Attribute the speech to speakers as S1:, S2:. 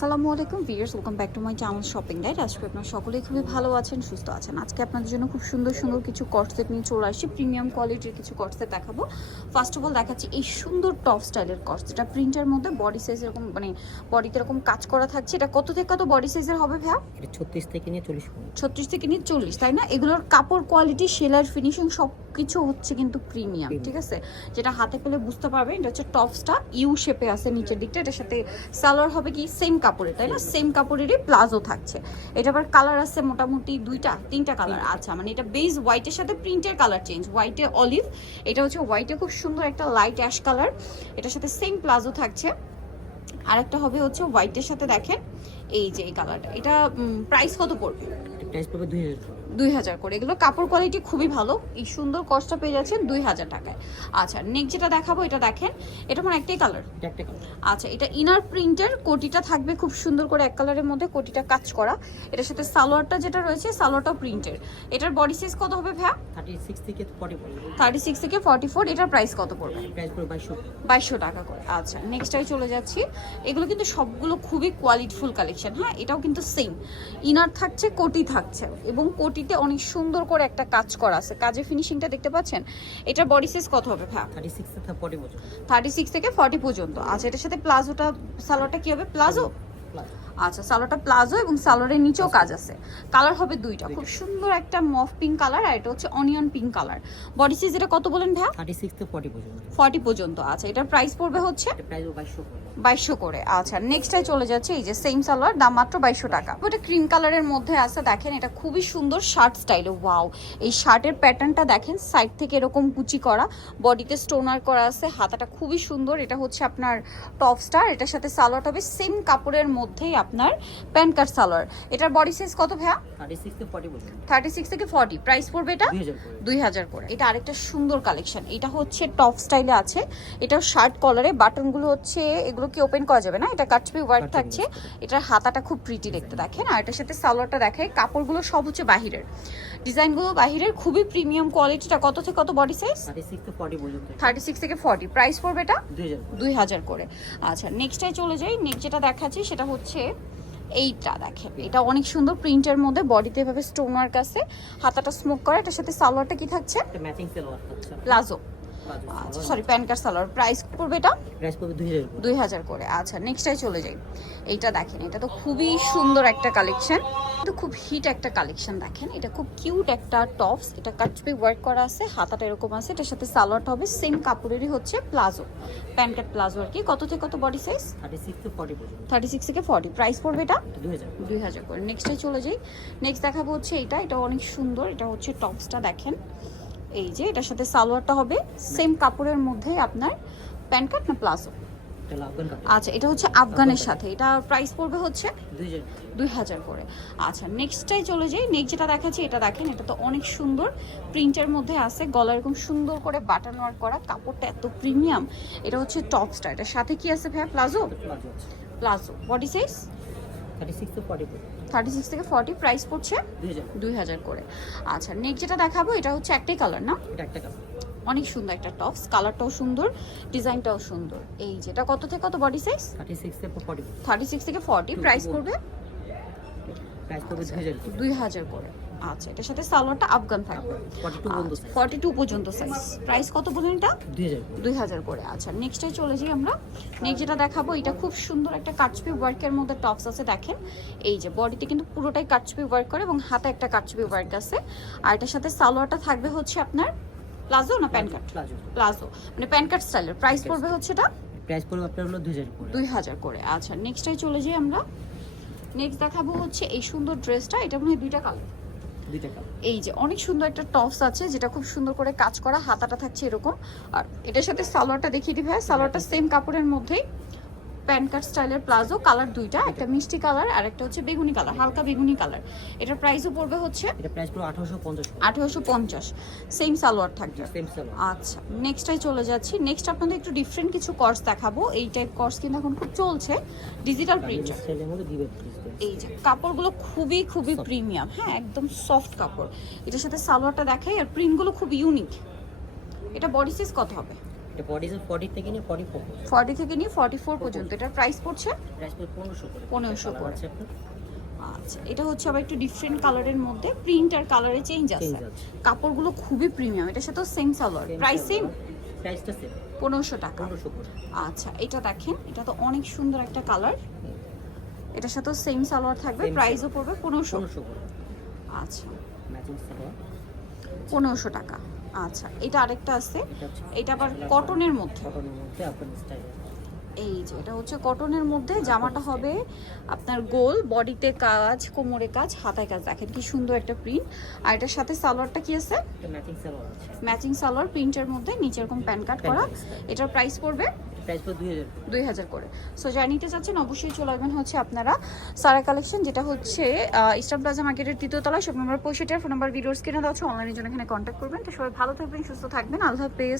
S1: আসসালামু আলাইকুম viewers welcome back to my channel shopping guide আজকে আপনারা সকলেই খুবই ভালো আছেন সুস্থ আছেন। আজকে আপনাদের জন্য খুব সুন্দর সুন্দর কিছু কটসেট নিয়ে চলে আসছি। প্রিমিয়াম কোয়ালিটির কিছু কটসেট দেখাবো। ফার্স্ট অফ অল দেখাচ্ছি এই সুন্দর টপ স্টাইলের কটস যেটা প্রিন্টের মধ্যে বডি সাইজ এরকম মানে বডিতে এরকম কাজ করা থাকছে। এটা কত থেকে কত বডি সাইজের হবে ভাইয়া?
S2: এটা ছত্রিশ থেকে নিয়ে চল্লিশ
S1: ছত্রিশ থেকে নিয়ে চল্লিশ তাই না? এগুলোর কাপড় কোয়ালিটি সেলার ফিনিশিং সব কিছু হচ্ছে কিন্তু প্রিমিয়াম ঠিক আছে? যেটা হাতে পেলে বুঝতে পারবে এটা হচ্ছে টপসটা ইউ শেপে আছে নিচের দিকটা এটার সাথে সালোয়ার হবে কি সেম কাপড়ের তাই না? সেম কাপড়েরই প্লাজো থাকছে। এটা আবার কালার আছে মোটামুটি দুইটা তিনটা কালার আচ্ছা মানে এটা বেস হোয়াইটের সাথে প্রিন্টের কালার চেঞ্জ হোয়াইটে অলিভ এটা হচ্ছে হোয়াইটে খুব সুন্দর একটা লাইট অ্যাশ কালার এটার সাথে সেম প্লাজো থাকছে। আরেকটা হবে হচ্ছে হোয়াইটের সাথে দেখেন এই যে এই কালারটা এটা প্রাইস কত পড়বে?
S2: প্রাইস পড়বে দুই হাজার টাকা।
S1: দুই হাজার করে। এগুলো কাপড় কোয়ালিটি খুবই ভালো। এই সুন্দর কষ্টটা পেয়ে যাচ্ছেন দুই হাজার টাকায়। আচ্ছা নেক্সট যেটা দেখাবো এটা দেখেন। এটা আমার একটাই কালার আচ্ছা এটা ইনার প্রিন্টের কোটিটা থাকবে খুব সুন্দর করে এক কালারের মধ্যে কোটিটা কাজ করা। এটার সাথে সালোয়ারটা যেটা রয়েছে সালোয়ারটাও প্রিন্টের এটার বডি সাইজ কত হবে
S2: থার্টি সিক্স থেকে ফর্টি পর্যন্ত
S1: থার্টি সিক্স থেকে ফর্টি ফোর এটার প্রাইস কত পড়বে?
S2: প্রাইস পড়বে বাইশশো।
S1: বাইশশো টাকা করে। আচ্ছা নেক্সটটাই চলে যাচ্ছি। এগুলো কিন্তু সবগুলো খুবই কোয়ালিটিফুল কালেকশন হ্যাঁ? এটাও কিন্তু সেম ইনার থাকছে কোটি থাকছে। এবং কোটিতে অনেক সুন্দর করে একটা কাজ করা আছে। কাজের ফিনিশিংটা দেখতে পাচ্ছেন? এটার বডি সাইজ কত হবে ভাই
S2: থার্টি সিক্স থেকে ফর্টি পর্যন্ত।
S1: আচ্ছা এটার সাথে প্লাজোটা সালোয়ারটা কি হবে? প্লাজো। আচ্ছা সালোয়ারটা প্লাজো এবং সালোয়ারের নিচেও কাজ আছে। কালার হবে দুইটা। খুব সুন্দর একটা মফ পিঙ্ক কালার আর এটা হচ্ছে onion pink colour body size এটা কত বলেন
S2: থার্টি সিক্স থেকে ফর্টি পর্যন্ত।
S1: ফর্টি পর্যন্ত। আচ্ছা এটার প্রাইস পড়বে হচ্ছে?
S2: এটা প্রাইস বাইশশো পড়বে
S1: বাইশশো করে। আচ্ছা নেক্সটটাই চলে যাচ্ছে এই যে সেম সালোয়ার দাম মাত্র বাইশশো টাকা। ওটা ক্রিম কালারের মধ্যে আছে দেখেন এটা খুবই সুন্দর শার্ট স্টাইলে ওয়াও এই শার্টের প্যাটার্নটা দেখেন সাইড থেকে এরকম কুচি করা। বডিতে স্টোনার করা আছে হাতাটা খুবই সুন্দর। এটা হচ্ছে আপনার টপ স্টার এটার সাথে সালোয়ারটা হবে সেম কাপড়ের মধ্যেই আপনার প্যান্ট কাট সালোয়ার। এটার বডি সাইজ কত ভাইয়া?
S2: থার্টি সিক্স থেকে ফর্টি
S1: প্রাইস পড়বে এটা?
S2: দুই হাজার
S1: করে এটা আরেকটা সুন্দর কালেকশন এটা হচ্ছে টপ স্টাইলে আছে। এটা শার্ট কলারে বাটনগুলো হচ্ছে এগুলো কি ওপেন করা যাবে না? এটা কাটছবি ওয়ার্ক থাকছে। এটার হাতাটা খুব প্রিটি দেখতে দেখেন। আর এটার সাথে সালোয়ারটা দেখায় কাপড়গুলো সব হচ্ছে বাহিরের। ডিজাইনগুলো বাহিরের। খুবই প্রিমিয়াম কোয়ালিটিটা কত থেকে কত বডি সাইজ
S2: থার্টি সিক্স থেকে ফর্টি পর্যন্ত
S1: থার্টি সিক্স থেকে ফর্টি প্রাইস পড়বে এটা?
S2: দুই হাজার
S1: করে। আচ্ছা নেক্সটটাই চলে যাই। নেক্সট যেটা দেখাচ্ছি সেটা হচ্ছে এইটা দেখেন এটা অনেক সুন্দর প্রিন্টের মধ্যে বডিতে এভাবে স্টোন ওয়ার্ক আছে হাতাটা স্মোক করা এটার সাথে সালোয়ারটা কি থাকছে?
S2: ম্যাচিং সেলোয়ার থাকছে।
S1: প্লাজো আচ্ছা sorry pan card salwar price পড়বে এটা?
S2: প্রাইস পড়বে দুই হাজার পড়বে
S1: দুই হাজার করে আচ্ছা নেক্সটটাই চলে যাই। এইটা দেখেন এটা তো খুবই সুন্দর একটা কালেকশন কিন্তু খুব হিট একটা কালেকশন দেখেন। এটা খুব কিউট একটা টপস এটা কাটপে ওয়ার্ক করা আছে হাতাটা এরকম আছে এটার সাথে সালোয়ারটা হবে সেম কাপড়েরই হচ্ছে প্লাজো। প্যান কাট প্লাজো আর কি। কত থেকে কত বডি সাইজ
S2: থার্টি সিক্স থেকে ফর্টি পর্যন্ত।
S1: থার্টি সিক্স থেকে ফর্টি প্রাইস পড়বে এটা?
S2: এটা দুই হাজার
S1: দুই হাজার করে। নেক্সটে চলে যাই। নেক্সট দেখাবো হচ্ছে এটা। এটা অনেক সুন্দর। এটা হচ্ছে টপসটা দেখেন। এই যে এটার সাথে সালোয়ারটা হবে। সেম কাপড়ের মধ্যেই আপনার প্যান্ট কাট না প্লাজো? আচ্ছা এটা হচ্ছে আফগানের সাথে। এটা প্রাইস পড়বে হচ্ছে
S2: দুই হাজার
S1: করে। আচ্ছা নেক্সটটাই চলে যাই। নেক্সট যেটা দেখাচ্ছি এটা দেখেন এটা তো অনেক সুন্দর। প্রিন্টের মধ্যে আছে গলা এরকম সুন্দর করে বাটন ওয়ার্ক করা। কাপড়টা এত প্রিমিয়াম এটা হচ্ছে টপসটা এটার সাথে কি আছে ভাইয়া? Palazzo
S2: palazzo
S1: palazzo body size
S2: thirty six থেকে ফর্টি
S1: প্রাইস পড়ছে
S2: দুই হাজার।
S1: করে। আচ্ছা নেক্সট যেটা দেখাবো এটা হচ্ছে একটাই কালার না? অনেক সুন্দর একটা টপস কালারটাও সুন্দর ডিজাইনটাও সুন্দর। এই যেটা কত থেকে কত বডি সাইজ
S2: থার্টি সিক্স থেকে ফর্টি
S1: প্রাইস
S2: হাজার।
S1: দুই হাজার করে। আচ্ছা এটার সাথে সালোয়ারটা আফগান থাকবে।
S2: ফর্টি টু পর্যন্ত
S1: সাইজ প্রাইস কত বলুন এটা?
S2: দুই হাজার পড়বে
S1: দুই হাজার করে আচ্ছা। নেক্সটে চলে যাই আমরা। নেক্সট যেটা দেখাবো এটা খুব সুন্দর একটা কাটচুপি ওয়ার্কের মধ্যে টপস আছে দেখেন। এই যে বডিতে কিন্তু পুরোটাই কাটচুপি ওয়ার্ক করে এবং হাতে একটা কাটচুপি ওয়ার্ক আছে। আর এটার সাথে সালোয়ারটা থাকবে হচ্ছে আপনার প্লাজো না প্যান্ট কাট
S2: প্লাজো।
S1: মানে প্যান্ট কাট স্টাইলের। প্রাইস পড়বে হচ্ছে এটা?
S2: প্রাইস পড়বে আপনার হলো দুই হাজার পড়বে
S1: দুই হাজার করে আচ্ছা। নেক্সটটাই চলে যাই আমরা। নেক্সট দেখাবো হচ্ছে এই সুন্দর ড্রেসটা এটা মনে হয় দুইটা কালার এই যে অনেক সুন্দর একটা টপস আছে যেটা খুব সুন্দর করে কাজ করা হাতাটা থাকছে এরকম। আর এটার সাথে সালোয়ারটা দেখিয়ে দিবে সালোয়ারটা সেম কাপড়ের মধ্যেই প্যান্ট কাট স্টাইলের প্লাজো কালার দুইটা একটা মিষ্টি কালার আর একটা হচ্ছে বেগুনি কালার হালকা বেগুনি কালার এটার প্রাইসও পড়বে হচ্ছে
S2: এটা প্রাইস পঞ্চাশ
S1: আঠেরোশো পঞ্চাশ। সেম সালোয়ার থাকবে।
S2: সেম সেলোয়ার।
S1: আচ্ছা নেক্সটটাই চলে যাচ্ছি। নেক্সট আপনাদের একটু ডিফারেন্ট কিছু কোর্স দেখাবো। এই টাইপ কোর্স কিন্তু এখন খুব চলছে ডিজিটাল প্রিন্টার
S2: সেলের মধ্যে দিবে
S1: এই যে কাপড়গুলো খুবই খুবই প্রিমিয়াম হ্যাঁ একদম সফট কাপড়। এটার সাথে সালোয়ারটা দেখাই আর প্রিন্টগুলো খুব ইউনিক এটা বডি সাইজ কত হবে?
S2: এটা বডি ফর্টি থেকে নিয়ে ফর্টি ফোর
S1: ফর্টি থেকে নিয়ে ফর্টি ফোর পর্যন্ত। এটার প্রাইস পড়ছে?
S2: প্রাইস করে।
S1: 1500
S2: Colour
S1: করে।
S2: আছে আপনার?
S1: আচ্ছা এটা হচ্ছে আবার একটু ডিফারেন্ট কালারের মধ্যে। প্রিন্ট আর কালারে চেঞ্জ আছে। কাপড়গুলো খুবই প্রিমিয়াম এটার সাথে সেম সালোয়ার। প্রাইস সেম
S2: প্রাইসটা সেম
S1: টাকা। আচ্ছা এটা দেখেন এটা তো অনেক সুন্দর একটা কালার এটার সাথেও সেম সালোয়ার থাকবে প্রাইসও পড়বে পনেরোশো। আচ্ছা। পনেরোশো টাকা। আচ্ছা এটা আরেকটা আছে।
S2: এটা
S1: আবার কটনের মধ্যে। এই যে এটা হচ্ছে কটনের মধ্যে। জামাটা হবে আপনার গোল বডিতে কাজ কোমরে কাজ হাতায় কাজ। দেখেন কি সুন্দর একটা প্রিন্ট আর এটার সাথে সালোয়ারটা কি আছে?
S2: ম্যাচিং সালোয়ার আছে।
S1: ম্যাচিং সালোয়ার প্রিন্টের মধ্যে নিচে এরকম প্যান কাট করা। এটার প্রাইস পড়বে
S2: প্রাইস পড়বে দুই হাজার
S1: দুই হাজার করে। সো যারা নিতে চাচ্ছেন অবশ্যই চলে আসবেন হচ্ছে আপনারা সারা কালেকশন যেটা হচ্ছে ইস্টার্ন প্লাজা মার্কেটের তৃতীয় তলায়। শপ নম্বর পঁয়ষট্টি ফোন নাম্বার ভিডিওর স্ক্রিনে দেওয়া আছে অনলাইনের জন্য এখানে কন্ট্যাক্ট করবেন। তো সবাই ভালো থাকবেন, সুস্থ থাকবেন। আল্লাহ হাফেজ।